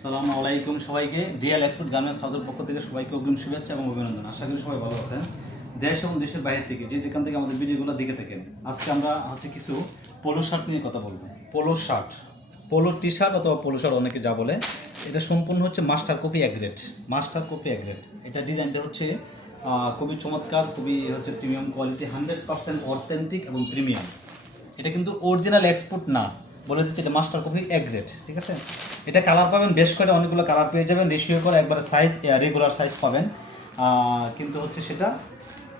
আসসালামু আলাইকুম সবাইকে। ডিএল এক্সপোর্ট গার্মেন্টস হাউসের পক্ষ থেকে সবাইকে অগ্রিম শুভেচ্ছা এবং অভিনন্দন। আশা করি সবাই ভালো আছেন। দেশ এবং দেশের বাইরে থেকে যেখান থেকে আমাদের ভিডিওগুলো দেখে থাকেন, আজকে আমরা কিছু পোলো শার্ট নিয়ে কথা বলবো। পোলো টি শার্ট অথবা পোলো শার্ট অনেকে যা বলে, এটা সম্পূর্ণ হচ্ছে মাস্টার কপি অ্যাগ্রেড। এটা ডিজাইনটা হচ্ছে খুবই চমৎকার, খুবই হচ্ছে প্রিমিয়াম কোয়ালিটি, 100% অথেন্টিক এবং প্রিমিয়াম। এটা কিন্তু অরিজিনাল এক্সপোর্ট না, বলে দিচ্ছে এটা মাস্টার কপি অ্যাগ্রেড। ঠিক আছে, এটা কালার পাবেন বেশ করে, অনেকগুলো কালার পেয়ে যাবেন, রেশিও করে একবারে সাইজ রেগুলার সাইজ পাবেন। কিন্তু হচ্ছে সেটা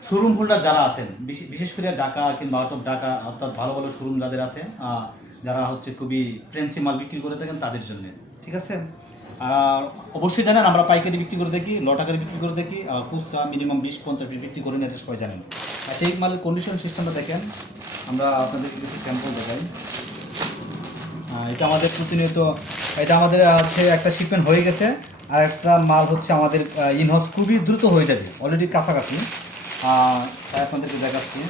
শোরুম হোল্ডার যারা আছেন, বিশেষ করে ঢাকা কিংবা আউট অফ ঢাকা, অর্থাৎ ভালো ভালো শোরুম যাদের আছে, যারা হচ্ছে খুবই ফ্রেন্সি মাল বিক্রি করে থাকেন তাদের জন্য। ঠিক আছে, আর অবশ্যই জানেন আমরা পাইকারি বিক্রি করে দেখি, লটাকারি বিক্রি করে দেখি, খুচরা মিনিমাম 20-50 পিস বিক্রি করেন, এটা সবাই জানেন। আচ্ছা, এই মালের কন্ডিশন সিস্টেমটা দেখেন, আমরা আপনাদেরকে কিছু স্যাম্পল দেখাই। এটা আমাদের প্রতিনিয়ত, এটা আমাদের হচ্ছে একটা শিপমেন্ট হয়ে গেছে, আর একটা মাল হচ্ছে আমাদের ইনহাউস খুবই দ্রুত হয়ে যাবে, অলরেডি কাছাকাছি। আপনাদেরকে দেখাচ্ছি,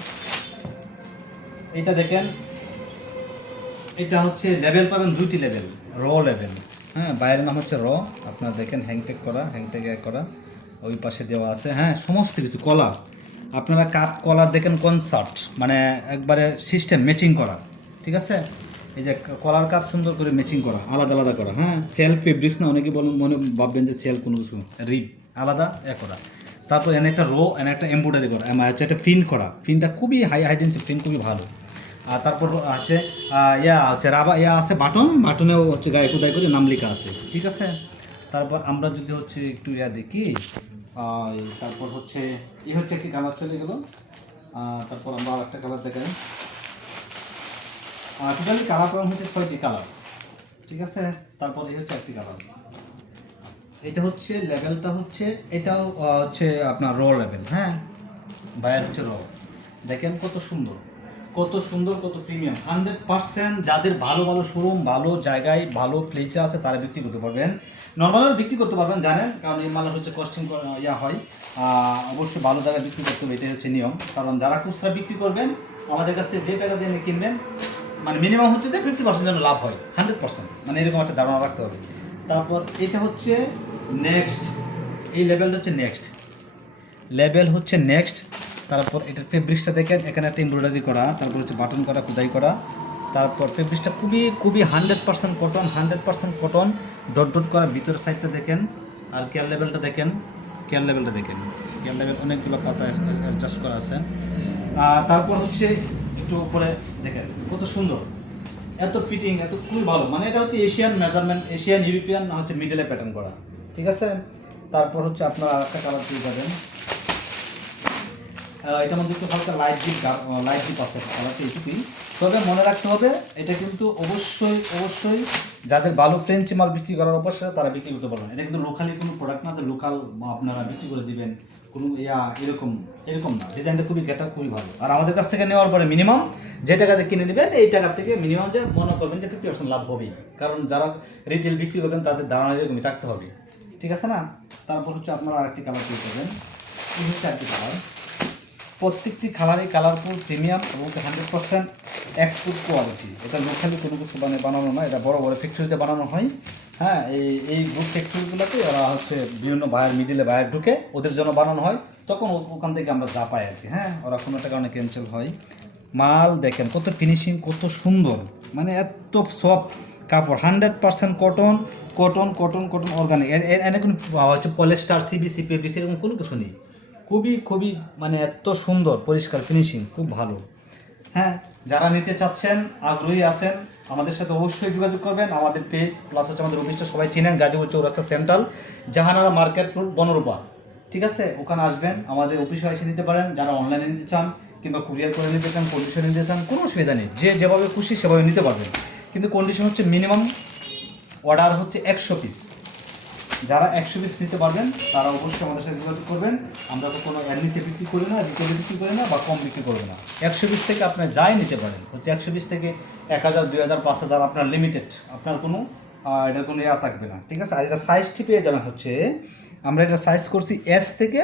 এইটা দেখেন, এটা হচ্ছে লেভেল পাবেন, 2টি লেভেল, লেভেল। হ্যাঁ, বাইরের নাম হচ্ছে আপনারা দেখেন হ্যাংটেক করা, ওই পাশে দেওয়া আছে। হ্যাঁ, সমস্ত কিছু কলার, আপনারা কাপ কলার দেখেন, কনসার্ট মানে একবারে সিস্টেম ম্যাচিং করা। ঠিক আছে, এই যে কলার কাপ সুন্দর করে ম্যাচিং করা, আলাদা আলাদা করা। হ্যাঁ, সেলফ ফেব্রিক্স না, অনেকে মনে ভাববেন যে সেল কোনো কিছু, রিব আলাদা করা। তারপর এনে একটা একটা এমব্রয়ডারি করা, হচ্ছে একটা প্রিন্ট করা, প্রিন্টটা খুবই হাইডেন্সি প্রিন্ট, খুবই ভালো। আর তারপর হচ্ছে আছে বাটনেও হচ্ছে গায়ে খোদাই করে নাম লেখা আছে। ঠিক আছে, তারপর আমরা যদি হচ্ছে একটু দেখি, তারপর হচ্ছে হচ্ছে একটি কালার চলে গেল। তারপর আমরা একটা কালার দেখাই। টোটালি কালার করা হচ্ছে 6টি কালার। ঠিক আছে, তারপর হচ্ছে একটি কালার। এটা হচ্ছে লেভেলটা হচ্ছে, এটাও হচ্ছে আপনার লেভেল। হ্যাঁ, বাইরে হচ্ছে দেখেন কত সুন্দর, কত প্রিমিয়াম, 100%। যাদের ভালো ভালো শোরুম, ভালো জায়গায়, ভালো প্লেসে আছে, তারা বিক্রি করতে পারবেন। নর্মালও বিক্রি করতে পারবেন, জানেন, কারণ এই মালের হচ্ছে কস্টিং হয়। অবশ্যই ভালো জায়গায় বিক্রি করতে হবে, এটাই হচ্ছে নিয়ম। কারণ যারা খুচরা বিক্রি করবেন, আমাদের কাছ থেকে যে টাকা দিয়ে কিনবেন, মানে মিনিমাম হচ্ছে যে 50% যেন লাভ হয়, 100%, মানে এরকম একটা ধারণা রাখতে হবে। তারপর এটা হচ্ছে নেক্সট, এই লেভেলটা হচ্ছে নেক্সট। তারপর এটার ফেব্রিক্সটা দেখেন, এখানে একটা এমব্রয়ডারি করা, তারপর হচ্ছে বাটন করা, খোদাই করা। তারপর ফেব্রিক্সটা খুবই খুবই 100% কটন, ডট করা। ভিতরের সাইডটা দেখেন, আর কেয়ার লেভেলটা দেখেন, কেয়ার লেভেল অনেকগুলো পাতা অ্যাডজাস্ট করা আছে। তারপর হচ্ছে একটু উপরে দেখেন কত সুন্দর, এত ফিটিং, এত খুবই ভালো। মানে এটা হচ্ছে এশিয়ান মেজারমেন্ট, এশিয়ান ইউরোপিয়ান হচ্ছে মিডলে প্যাটার্ন করা। ঠিক আছে, তারপর হচ্ছে আপনারা একটা কালার পেয়ে যাবেন। এটার মধ্যে একটু হালকা লাইট ডিপ আছে, কালারটা এইটুকুই। তবে মনে রাখতে হবে, এটা কিন্তু অবশ্যই যাদের ভালো ফ্রেঞ্চি মাল বিক্রি করার অবশ্যই তারা বিক্রি করতে পারবেন। এটা কিন্তু লোকালি কোনো প্রোডাক্ট না, লোকাল আপনারা বিক্রি করে দিবেন, কোনো এরকম না। ডিজাইনটা খুবই ভালো। আর আমাদের কাছ থেকে নেওয়ার পরে মিনিমাম যে টাকাতে কিনে নেবেন, এই টাকা থেকে মিনিমাম যে মনে করবেন যে 50% লাভ হবেই, কারণ যারা রিটেল বিক্রি করবেন তাদের ধারণা এরকমই থাকতে হবে। ঠিক আছে না? তারপর হচ্ছে আপনারা আরেকটি কালার পেয়ে যাবেন, এই হচ্ছে আরেকটি কালার। প্রত্যেকটি কালারই কালারফুল, প্রিমিয়াম এবং 100% এক্সপোর্ট কোয়ালিটি। এটা লোকালি কোনো কিছু বানানো নয়, এটা বড় বড় ফ্যাক্টরিতে বানানো হয়। হ্যাঁ, এই গ্রুপ ফ্যাক্টরিগুলোতে ওরা হচ্ছে বিভিন্ন মিডিলে বায়ার ঢুকে, ওদের জন্য বানানো হয়, তখন ওখান থেকে আমরা যা পাই আর কি। হ্যাঁ, ওরা কোনো একটা কারণে ক্যান্সেল হয়। মাল দেখেন কত ফিনিশিং, কত সুন্দর, মানে এত সফট কাপড়, 100% কটন অর্গানিক। এনে কোনো হচ্ছে পলিস্টার, সিবিসি, পিভিসি এরকম কোনো কিছু নেই। খুবই মানে এত সুন্দর, পরিষ্কার, ফিনিশিং খুব ভালো। হ্যাঁ, যারা নিতে চাচ্ছেন, আগ্রহী আছেন, আমাদের সাথে অবশ্যই যোগাযোগ করবেন। আমাদের পেজ প্লাস হচ্ছে আমাদের অফিসটা সবাই চিনেন, গাজীপুর চৌরাস্তা central, Jahanara market road, Banarupa. ঠিক আছে, ওখানে আসবেন, আমাদের অফিসে এসে নিতে পারেন। যারা অনলাইনে নিতে চান কিংবা কুরিয়ার করে নিতে চান, কন্ডিশনে নিতে চান, কোনো অসুবিধা নেই, যেভাবে খুশি সেভাবে নিতে পারবেন। কিন্তু কন্ডিশন হচ্ছে মিনিমাম অর্ডার হচ্ছে 100 পিস। যারা 100 পিস নিতে পারবেন তারা অবশ্যই আমাদের সাথে যোগাযোগ করবেন। আমরা তো কোনো নিচে বিক্রি করি না, রিটেলে বিক্রি করি না, বা কম বিক্রি করবে না। 100 পিস থেকে আপনি যাই নিতে পারেন, হচ্ছে 100 পিস থেকে 1000, 2000, 5000 আপনার লিমিটেড, আপনার কোনো এটার কোনো থাকবে না। ঠিক আছে, আর এটা সাইজটি পেয়ে যাবেন হচ্ছে, আমরা এটা সাইজ করছি S থেকে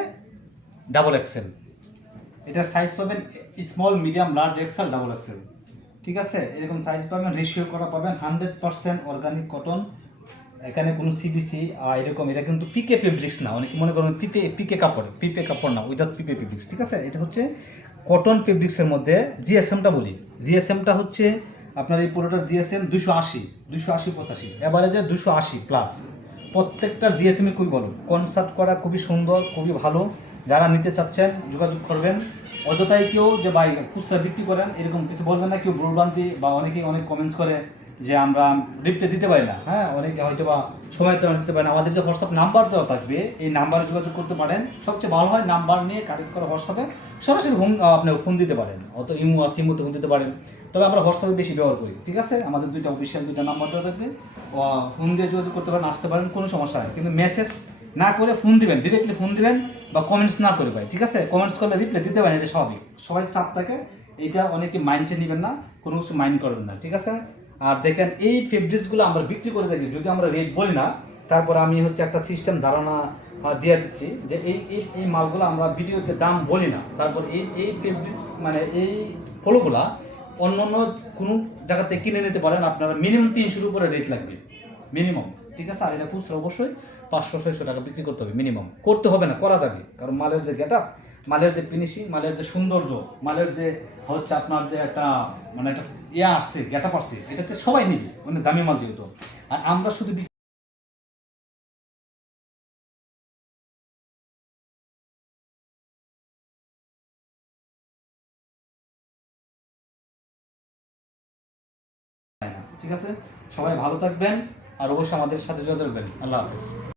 XXL। এটার সাইজ পাবেন small, medium, large, XL, XXL। ঠিক আছে, এরকম সাইজ পাবেন, রেশিও করা পাবেন, 100% অর্গানিক কটন, এখানে কোনো সিবিসি এরকম, এটা কিন্তু পিকে ফেব্রিক্স না, অনেকে মনে করেন পিকে কাপড়, পিপে কাপড় না, উইদাউট পিপে ফেব্রিক্স, ঠিক আছে। এটা হচ্ছে কটন ফেব্রিক্সের মধ্যে জিএসএমটা বলি। জিএসএমটা হচ্ছে আপনার এই পুরোটার জিএসএম 280, 85 এভারেজে 280 প্লাস। প্রত্যেকটার জিএসএমই খুবই ভালো, কনসার্ট করা খুবই সুন্দর, খুবই ভালো। যারা নিতে চাচ্ছেন যোগাযোগ করবেন। অযথাই কেউ যে ভাই খুচরা বিক্রি করেন এরকম কিছু বলবেন না, কেউ ভুলভ্রান্তি বা অনেকেই অনেক কমেন্টস করে যে আমরা রিপ্লাই দিতে পারি না। হ্যাঁ, অনেকে হয়তো বা সময় তো দিতে পারে না। আমাদের যে হোয়াটসঅ্যাপ নাম্বার দেওয়া থাকবে এই নাম্বারে যোগাযোগ করতে পারেন। সবচেয়ে ভালো হয় নাম্বার নিয়ে কানেক্ট করে হোয়াটসঅ্যাপে সরাসরি আপনি ফোন দিতে পারেন, অত ইমো আছে, ইমোতে ফোন দিতে পারেন। তবে আমরা হোয়াটসঅ্যাপে বেশি ব্যবহার করি, ঠিক আছে। আমাদের অফিসিয়াল দুইটা নাম্বার দেওয়া থাকবে, ফোন দিয়ে যোগাযোগ করতে পারেন, আসতে পারেন, কোনো সমস্যা নেই। কিন্তু মেসেজ না করে ফোন দিবেন, ডিরেক্টলি ফোন দিবেন, বা কমেন্টস না করে ভাই, ঠিক আছে। কমেন্টস করলে রিপ্লাই দিতে পারেন, এটা স্বাভাবিক, সবাই চাপ থাকে। এটা অনেকে মাইন্ডে নেবেন না, কোনো কিছু মাইন্ড করবেন না, ঠিক আছে। আর দেখেন এই ফেব্রিক্সগুলো আমরা বিক্রি করে থাকি, যদি আমরা রেট বলি না, তারপর আমি হচ্ছে একটা সিস্টেম ধারণা দিয়ে দিচ্ছি যে এই এই এই মালগুলো আমরা ভিডিওতে দাম বলি না। তারপর এই এই ফেব্রিক্স মানে এই ফলগুলা অন্য অন্য কোনো জায়গাতে কিনে নিতে পারেন, আপনারা মিনিমাম 300-র উপরে রেট লাগবে, মিনিমাম, ঠিক আছে। আর এটা খুচরা অবশ্যই 500-600 টাকা বিক্রি করতে হবে, মিনিমাম। করতে হবে না, করা যাবে, কারণ মালের যে গেট আপ, মালের যে ফিনিশিং, মালের যে সৌন্দর্য, মালের যে হচ্ছে আপনার যে একটা মানে একটা আসছে, গেট আপ আসছে, এটাতে সবাই নিবে, মানে দামি মাল যেহেতু। আর আমরা শুধু ঠিক আছে। সবাই ভালো থাকবেন, আর অবশ্যই আমাদের সাথে যোগাযোগ করবেন। আল্লাহ হাফেজ।